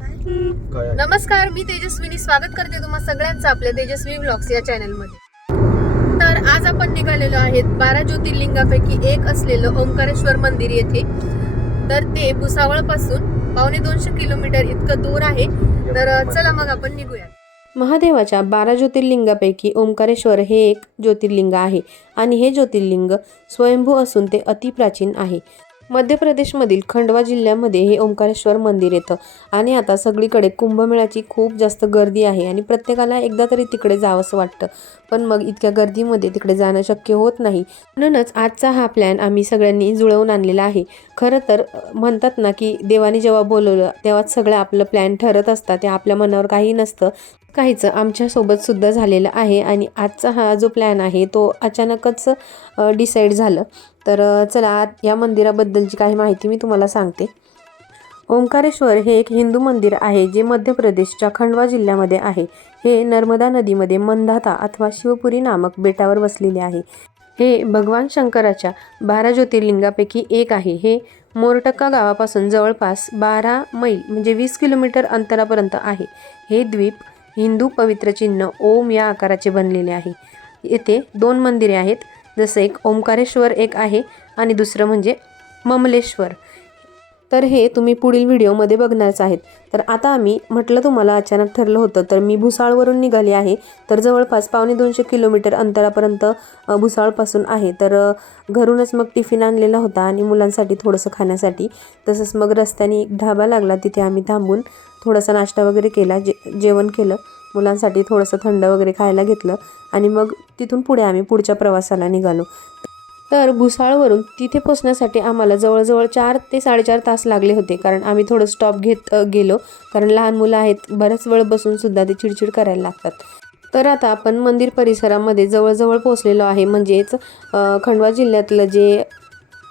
नमस्कार. मी तेजस्विनी. स्वागत करते तुम्हा सगळ्यांचं आपल्या तेजस्वी व्लॉग्स या चॅनलमध्ये तर आज आपण निघालेलो आहेत बारा ज्योतिर्लिंगापैकी एक असलेलं ओंकारेश्वर मंदिर येथे. तर ते भुसावळपासून पावणे दोनशे किलोमीटर इतकं दूर आहे. तर चला मग आपण निघूया महादेवाच्या बारा ज्योतिर्लिंगापैकी ओंकारेश्वर हे एक ज्योतिर्लिंग आहे. आणि हे ज्योतिर्लिंग स्वयंभू असून ते अतिप्राचीन आहे. मध्य प्रदेशमधील खंडवा जिल्ह्यामध्ये हे ओंकारेश्वर मंदिर येतं. आणि आता सगळीकडे कुंभमेळ्याची खूप जास्त गर्दी आहे आणि प्रत्येकाला एकदा तरी तिकडे जावंसं वाटतं. पण मग इतक्या गर्दीमध्ये तिकडे जाणं शक्य होत नाही. म्हणूनच आजचा हा प्लॅन आम्ही सगळ्यांनी जुळवून आणलेला आहे. खरं तर म्हणतात ना की देवाने जेव्हा बोलवलं तेव्हाच सगळं आपलं प्लॅन ठरत असतात ते आपल्या मनावर काही नसतं. काहीच आमच्यासोबत सुद्धा झालेलं आहे आणि आजचा हा जो प्लॅन आहे तो अचानकच डिसाईड झालं. तर चला या मंदिराबद्दलची काही माहिती मी तुम्हाला सांगते. ओंकारेश्वर हे एक हिंदू मंदिर आहे जे मध्य प्रदेशच्या खंडवा जिल्ह्यामध्ये आहे. हे नर्मदा नदीमध्ये मंदाता अथवा शिवपुरी नामक बेटावर वसलेले आहे. हे भगवान शंकराच्या बारा ज्योतिर्लिंगापैकी एक आहे. हे मोरटक्का गावापासून जवळपास बारा मैल म्हणजे वीस किलोमीटर अंतरापर्यंत आहे. हे द्वीप हिंदू पवित्र चिन्ह ओम या आकाराचे बनलेले आहे. येथे दोन मंदिरे आहेत. जसं एक ओंकारेश्वर एक आहे आणि दुसरं म्हणजे ममलेश्वर. तर हे तुम्ही पुढील व्हिडिओमध्ये बघणारच आहेत. तर आता आम्ही म्हटलं तुम्हाला अचानक ठरलं होतं तर मी भुसाळवरून निघाली आहे. तर जवळपास पावणे दोनशे किलोमीटर अंतरापर्यंत भुसाळपासून आहे. तर घरूनच मग टिफिन आणलेला होता आणि मुलांसाठी थोडंसं खाण्यासाठी. तसंच मग रस्त्याने एक ढाबा लागला तिथे आम्ही थांबून थोडासा नाश्ता वगैरे केला जे जेवण केलं. मुलांसाठी थोडंसं थंड वगैरे खायला घेतलं. आणि मग तिथून पुढे आम्ही पुढच्या प्रवासाला निघालो. तर भुसाळवरून तिथे पोचण्यासाठी आम्हाला जवळजवळ चार ते साडेचार तास लागले होते कारण आम्ही थोडं स्टॉप घेत गेलो. कारण लहान मुलं आहेत बराच वेळ बसूनसुद्धा ते चिडचिड करायला लागतात. तर आता आपण मंदिर परिसरामध्ये जवळजवळ पोचलेलो आहे. म्हणजेच खंडवा जिल्ह्यातलं जे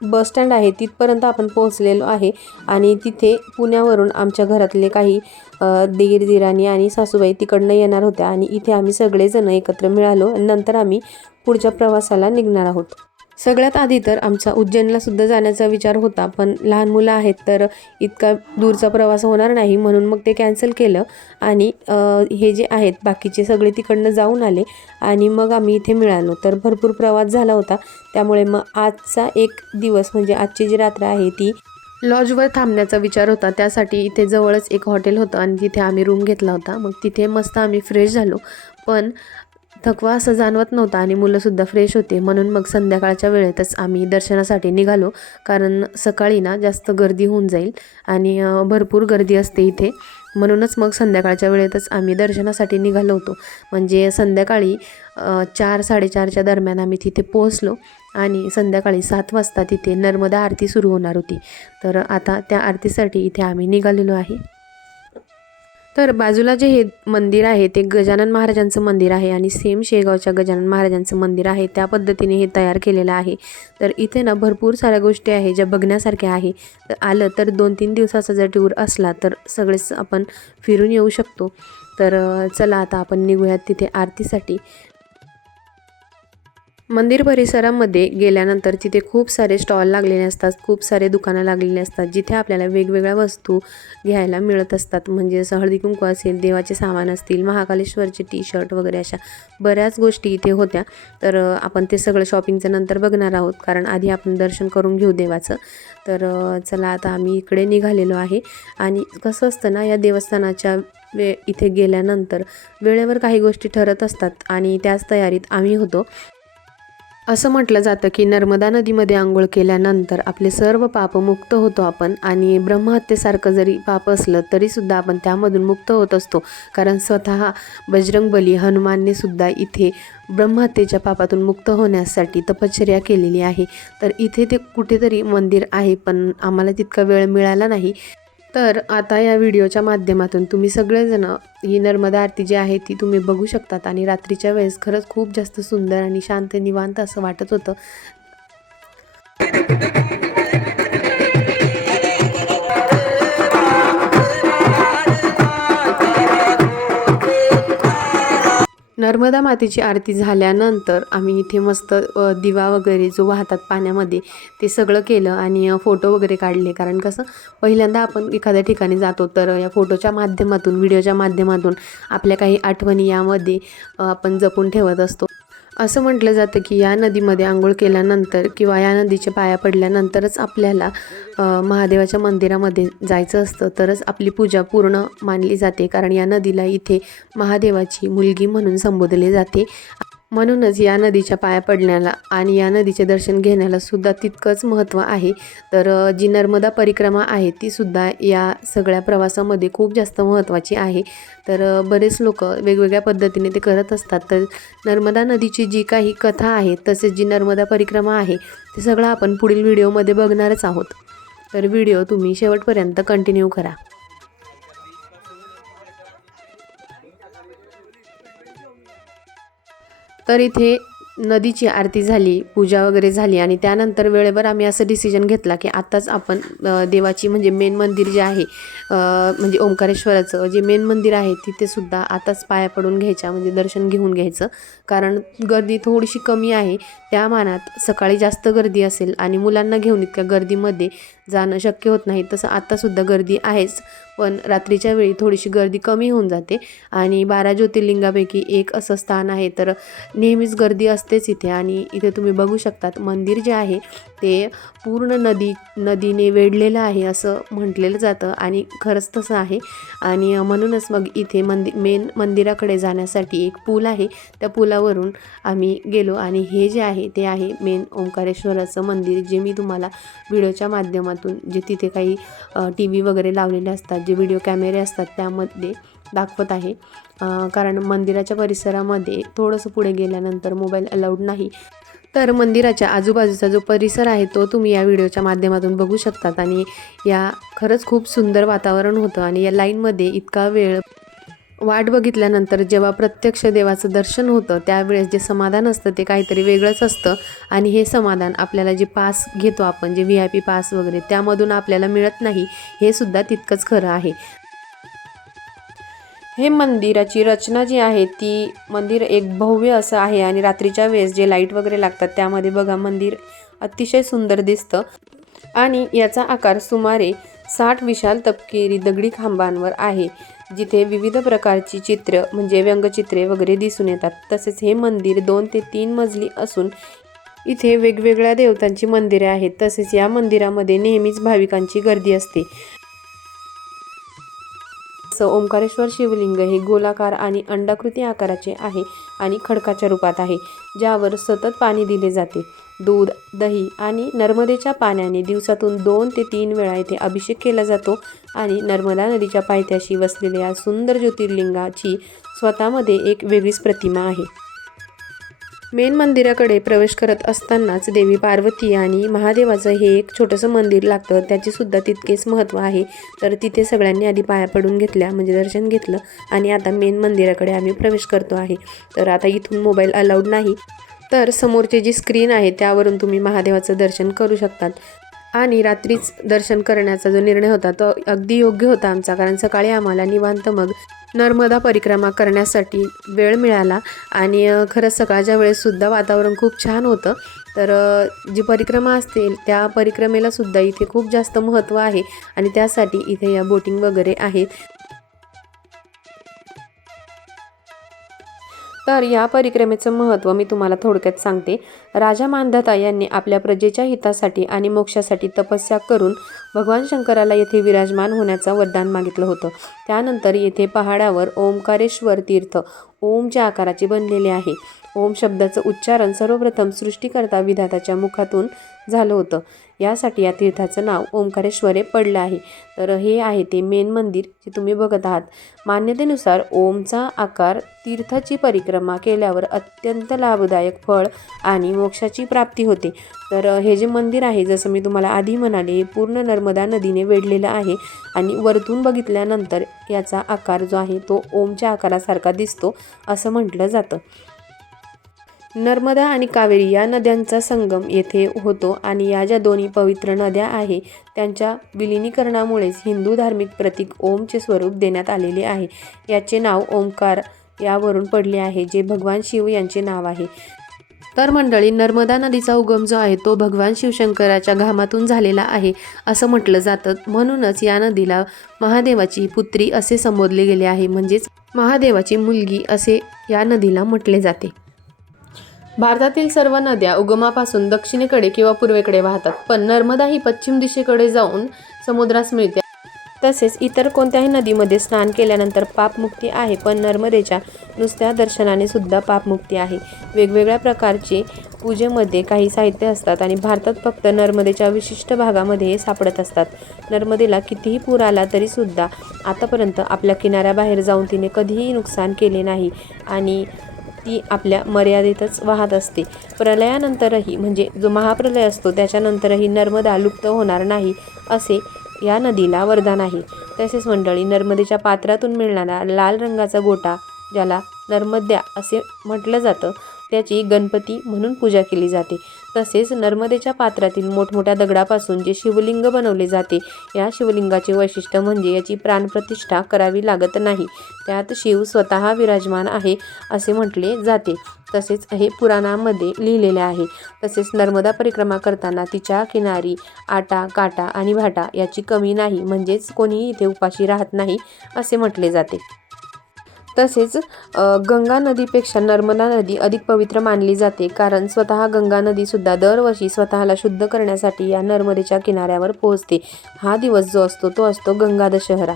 बस स्टँड आहे तिथपर्यंत आपण पोहोचलेलो आहे. आणि तिथे पुण्यावरून आमच्या घरातले काही अ, दीर दिराणी आणि सासूबाई तिकडनं येणार होत्या. आणि इथे आम्ही सगळेजण एकत्र मिळालो. नंतर आम्ही पुढच्या प्रवासाला निघणार आहोत. सगळ्यात आधी तर आमचा उज्जैनला सुद्धा जाण्याचा विचार होता पण लहान मुलं आहेत तर इतका दूरचा प्रवास होणार नाही म्हणून मग ते कॅन्सल केलं आणि हे जे आहेत बाकीचे सगळे तिकडनं जाऊन आले आणि मग आम्ही इथे मिळालो. तर भरपूर प्रवास झाला होता. त्यामुळे मग आजचा एक दिवस म्हणजे आजची जी रात्र आहे ती लॉजवर थांबण्याचा विचार होता. त्यासाठी इथे जवळच एक हॉटेल होतं आणि तिथे आम्ही रूम घेतला होता. मग तिथे मस्त आम्ही फ्रेश झालो. पण थकवा असं जाणवत नव्हता आणि मुलंसुद्धा फ्रेश होते. म्हणून मग संध्याकाळच्या वेळेतच आम्ही दर्शनासाठी निघालो. कारण सकाळी ना जास्त गर्दी होऊन जाईल आणि भरपूर गर्दी असते इथे. म्हणूनच मग संध्याकाळच्या वेळेतच आम्ही दर्शनासाठी निघालो होतो. म्हणजे संध्याकाळी चार साडेचारच्या दरम्यान आम्ही तिथे पोहोचलो आणि संध्याकाळी सात वाजता तिथे नर्मदा आरती सुरू होणार होती. तर आता त्या आरतीसाठी इथे आम्ही निघालेलो आहे. तर बाजूला जे हे मंदिर आहे ते गजानन महाराजांचं मंदिर आहे आणि सेम शेगावच्या गजानन महाराजांचं मंदिर आहे. त्या पद्धतीने हे तयार केलेलं आहे. तर इथे ना भरपूर साऱ्या गोष्टी आहे ज्या बघण्यासारख्या आहे. तर आलं तर दोन तीन दिवसाचा जर टूर असला तर सगळेच आपण फिरून येऊ शकतो. तर चला आता आपण निघूयात तिथे आरतीसाठी. मंदिर परिसरामध्ये गेल्यानंतर तिथे खूप सारे स्टॉल लागलेले असतात खूप सारे दुकानं लागलेले असतात जिथे आपल्याला वेगवेगळ्या वस्तू घ्यायला मिळत असतात. म्हणजे जसं हळदी कुंकू असेल देवाचे सामान असतील महाकालेश्वरचे टी शर्ट वगैरे अशा बऱ्याच गोष्टी इथे होत्या. तर आपण ते सगळं शॉपिंगचं नंतर बघणार आहोत कारण आधी आपण दर्शन करून घेऊ देवाचं. तर चला आता आम्ही इकडे निघालेलो आहे. आणि कसं असतं ना या देवस्थानाच्या वे इथे गेल्यानंतर वेळेवर काही गोष्टी ठरत असतात आणि त्याच तयारीत आम्ही होतो. असं म्हटलं जातं की नर्मदा नदीमध्ये आंघोळ केल्यानंतर आपले सर्व पाप मुक्त होतो आपण आणि ब्रह्महत्येसारखं जरी पाप असलं तरीसुद्धा आपण त्यामधून मुक्त होत असतो. कारण स्वतः बजरंगबली हनुमानने सुद्धा इथे ब्रह्महत्येच्या पापातून मुक्त होण्यासाठी तपश्चर्या केलेली आहे. तर इथे ते कुठेतरी मंदिर आहे पण आम्हाला तितका वेळ मिळाला नाही. तर आता या व्हिडिओच्या माध्यमातून तुम्ही सगळेजण ही नर्मदा आरती जी आहे ती तुम्ही बघू शकतात. आणि रात्रीच्या वेळेस खरंच खूप जास्त सुंदर आणि शांत निवांत असं वाटत होतं. नर्मदा मातेची आरती झाल्यानंतर आम्ही इथे मस्त दिवा वगैरे जो वाहतात पाण्यामध्ये ते सगळं केलं आणि फोटो वगैरे काढले. कारण कसं पहिल्यांदा आपण एखाद्या ठिकाणी जातो तर या फोटोच्या माध्यमातून व्हिडिओच्या माध्यमातून आपल्या काही आठवणी यामध्ये आपण जपून ठेवत असतो. असं म्हटलं जातं की या नदीमध्ये आंघोळ केल्यानंतर किंवा या नदीच्या पाया पडल्यानंतरच आपल्याला महादेवाच्या मंदिरामध्ये जायचं असतं. तरच आपली पूजा पूर्ण मानली जाते. कारण या नदीला इथे महादेवाची मुलगी म्हणून संबोधले जाते. म्हणूनच या नदीच्या पाया पडण्याला आणि या नदीचे दर्शन घेण्याला सुद्धा तितकंच महत्त्व आहे. तर जी नर्मदा परिक्रमा आहे ती सुद्धा या सगळ्या प्रवासामध्ये खूप जास्त महत्त्वाची आहे. तर बरेच लोक वेगवेगळ्या पद्धतीने ते करत असतात. तर नर्मदा नदीची जी काही कथा आहे तसेच जी नर्मदा परिक्रमा आहे ते सगळं आपण पुढील व्हिडिओमध्ये बघणारच आहोत. तर व्हिडिओ तुम्ही शेवटपर्यंत कंटिन्यू करा. तर इथे नदीची आरती झाली पूजा वगैरे झाली आणि त्यानंतर वेळेवर आम्ही असं डिसिजन घेतला की आत्ताच आपण देवाची म्हणजे मेन मंदिर जे आहे म्हणजे ओंकारेश्वराचं जे मेन मंदिर आहे तिथे सुद्धा आताच पाया पडून घ्यायच्या म्हणजे दर्शन घेऊन घ्यायचं. कारण गर्दी थोडीशी कमी आहे त्या मानात सकाळी जास्त गर्दी असेल आणि मुलांना घेऊन इतक्या गर्दीमध्ये जाणं शक्य होत नाही तसं आत्तासुद्धा गर्दी आहेच. पण रात्रीच्या वेळी थोडीशी गर्दी कमी होऊन जाते. आणि बारा ज्योतिर्लिंगापैकी एक असं स्थान आहे. तर नेहमीच गर्दी असतेच इथे. आणि इथे तुम्ही बघू शकतात मंदिर जे आहे ते पूर्ण नदी नदीने वेढलेलं आहे असं म्हटलेलं जातं आणि खरंच तसं आहे. आणि म्हणूनच मग इथे मंदि मेन मंदिराकडे जाण्यासाठी एक पूल आहे. त्या पुलावरून आम्ही गेलो आणि हे जे आहे ते आहे मेन ओंकारेश्वराचं मंदिर जे मी तुम्हाला व्हिडिओच्या माध्यमातून जे तिथे काही टी व्ही वगैरे लावलेले असतात जे व्हिडिओ कॅमेरे असतात त्यामध्ये दाखवत आहे. कारण मंदिराच्या परिसरामध्ये थोडंसं पुढे गेल्यानंतर मोबाईल अलाउड नाही. तर मंदिराच्या आजूबाजूचा जो परिसर आहे तो तुम्ही या व्हिडिओच्या माध्यमातून बघू शकतात आणि या खरंच खूप सुंदर वातावरण होतं आणि या लाईनमध्ये इतका वेळ वाट बघितल्यानंतर जेव्हा प्रत्यक्ष देवाचं दर्शन होतं त्यावेळेस जे समाधान असतं ते काहीतरी वेगळंच असतं आणि हे समाधान आपल्याला जे पास घेतो आपण जे व्ही आय पी पास वगैरे त्यामधून आपल्याला मिळत नाही हे सुद्धा तितकंच खरं आहे. हे मंदिराची रचना जी आहे ती मंदिर एक भव्य असं आहे आणि रात्रीच्या वेळेस जे लाइट वगैरे लागतात त्यामध्ये बघा मंदिर अतिशय सुंदर दिसतं. आणि याचा आकार सुमारे साठ विशाल तपकिरी दगडी खांबांवर आहे जिथे विविध प्रकारची चित्र म्हणजे व्यंगचित्रे वगैरे दिसून येतात. तसेच हे मंदिर दोन ते तीन मजली असून इथे वेगवेगळ्या देवतांची मंदिरे आहेत. तसेच या मंदिरामध्ये नेहमीच भाविकांची गर्दी असते. असं ओंकारेश्वर शिवलिंग हे गोलाकार आणि अंडाकृती आकाराचे आहे आणि खडकाच्या रूपात आहे ज्यावर सतत पाणी दिले जाते. दूध दही आणि नर्मदेच्या पाण्याने दिवसातून दोन ते तीन वेळा येथे अभिषेक केला जातो आणि नर्मदा नदीच्या पायथ्याशी वसलेल्या सुंदर ज्योतिर्लिंगाची स्वतःमध्ये एक वेगळीच प्रतिमा आहे. मेन मंदिराकडे प्रवेश करत असतानाच देवी पार्वती आणि महादेवाचं हे एक छोटंसं मंदिर लागतं. त्याचे सुद्धा तितकेच महत्त्व आहे. तर तिथे सगळ्यांनी आधी पाया पडून घेतल्या म्हणजे दर्शन घेतलं आणि आता मेन मंदिराकडे आम्ही प्रवेश करतो आहे. तर आता इथून मोबाईल अलाउड नाही. तर समोरची जी स्क्रीन आहे त्यावरून तुम्ही महादेवाचं दर्शन करू शकतात. आणि रात्रीच दर्शन करण्याचा जो निर्णय होता तो अगदी योग्य होता आमचा. कारण सकाळी आम्हाला निवांत मग नर्मदा परिक्रमा करण्यासाठी वेळ मिळाला आणि खरंच सकाळच्या वेळेससुद्धा वातावरण खूप छान होतं. तर जी परिक्रमा असते त्या परिक्रमेलासुद्धा इथे खूप जास्त महत्त्व आहे. आणि त्यासाठी इथे या बोटिंग वगैरे आहेत. तर या परिक्रमेचं महत्त्व मी तुम्हाला थोडक्यात सांगते. राजा मानधाता यांनी आपल्या प्रजेच्या हितासाठी आणि मोक्षासाठी तपस्या करून भगवान शंकराला येथे विराजमान होण्याचं वरदान मागितलं होतं. त्यानंतर येथे पहाडावर ओंकारेश्वर तीर्थ ओमच्या आकाराचे बनलेले आहे. ओम शब्दाचं उच्चारण सर्वप्रथम सृष्टीकर्ता विधाताच्या मुखातून झालं होतं. यासाठी या तीर्थाचं नाव ओंकारेश्वरे पडलं आहे. तर हे आहे ते मेन मंदिर जे तुम्ही बघत आहात. मान्यतेनुसार ओमचा आकार तीर्थाची परिक्रमा केल्यावर अत्यंत लाभदायक फळ आणि मोक्षाची प्राप्ती होते. तर हे जे मंदिर आहे जसं मी तुम्हाला आधी म्हणाले पूर्ण नर्मदा नदीने वेढलेलं आहे आणि वरतून बघितल्यानंतर याचा आकार जो आहे तो ओमच्या आकारासारखा दिसतो असं म्हटलं जातं. नर्मदा आणि कावेरी या नद्यांचा संगम येथे होतो आणि या ज्या दोन्ही पवित्र नद्या आहे त्यांच्या विलिनीकरणामुळेच हिंदू धार्मिक प्रतीक ओमचे स्वरूप देण्यात आलेले आहे. याचे नाव ओंकार यावरून पडले आहे जे भगवान शिव यांचे नाव आहे. तर मंडळी नर्मदा नदीचा उगम जो आहे तो भगवान शिवशंकराच्या घामातून झालेला आहे असं म्हटलं जातं. म्हणूनच या नदीला महादेवाची पुत्री असे संबोधले गेले आहे. म्हणजेच महादेवाची मुलगी असे या नदीला म्हटले जाते. भारतातील सर्व नद्या उगमापासून दक्षिणेकडे किंवा पूर्वेकडे वाहतात पण नर्मदा ही पश्चिम दिशेकडे जाऊन समुद्रास मिळते. तसेच इतर कोणत्याही नदीमध्ये स्नान केल्यानंतर पापमुक्ती आहे पण नर्मदेच्या नुसत्या दर्शनाने सुद्धा पापमुक्ती आहे. वेगवेगळ्या प्रकारचे पूजेमध्ये काही साहित्य असतात आणि भारतात फक्त नर्मदेच्या विशिष्ट भागामध्ये हे सापडत असतात. नर्मदेला कितीही पूर आला तरीसुद्धा आतापर्यंत आपल्या किनाऱ्याबाहेर जाऊन तिने कधीही नुकसान केले नाही आणि ती आपल्या मर्यादेतच वाहत असते. प्रलयानंतरही म्हणजे जो महाप्रलय असतो त्याच्यानंतरही नर्मदा लुप्त होणार नाही असे या नदीला वरदान आहे. तसेच मंडळी नर्मदेच्या पात्रातून मिळणारा लाल रंगाचा गोटा ज्याला नर्मद्या असे म्हटलं जातं त्याची गणपती म्हणून पूजा केली जाते. तसेच नर्मदेच्या पात्रातील मोठमोठ्या दगडापासून जे शिवलिंग बनवले जाते या शिवलिंगाचे वैशिष्ट्य म्हणजे याची प्राणप्रतिष्ठा करावी लागत नाही. त्यात शिव स्वतः विराजमान आहे असे म्हटले जाते. तसेच हे पुराणामध्ये लिहिलेले आहे. तसेच नर्मदा परिक्रमा करताना तिच्या किनारी आटा काटा आणि भाटा याची कमी नाही म्हणजेच कोणीही इथे उपाशी राहत नाही असे म्हटले जाते. तसेच गंगा नदीपेक्षा नर्मदा नदी अधिक पवित्र मानली जाते कारण स्वतः गंगा नदीसुद्धा दरवर्षी स्वतःला शुद्ध करण्यासाठी या नर्मदेच्या किनाऱ्यावर पोहोचते. हा दिवस जो असतो तो असतो गंगा दशहरा.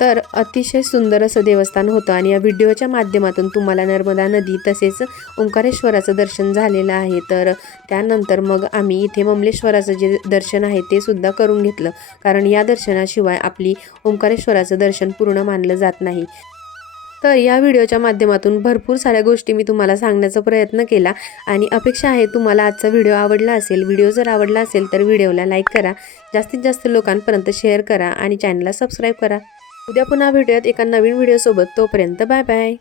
तर अतिशय सुंदर असं देवस्थान होतं आणि या व्हिडिओच्या माध्यमातून तुम्हाला नर्मदा नदी तसेच ओंकारेश्वराचं दर्शन झालेलं आहे. तर त्यानंतर मग आम्ही इथे ममलेश्वराचं जे दर्शन आहे ते सुद्धा करून घेतलं. कारण या दर्शनाशिवाय आपली ओंकारेश्वराचं दर्शन पूर्ण मानलं जात नाही. तर या व्हिडिओच्या माध्यमातून भरपूर साऱ्या गोष्टी मी तुम्हाला सांगण्याचा प्रयत्न केला आणि अपेक्षा आहे तुम्हाला आजचा व्हिडिओ आवडला असेल व्हिडिओ जर आवडला असेल तर व्हिडिओला लाईक करा जास्तीत जास्त लोकांपर्यंत शेअर करा आणि चॅनलला सबस्क्राईब करा. उद्या पुन्हा भेटूयात एका नवीन व्हिडिओसोबत तोपर्यंत बाय बाय.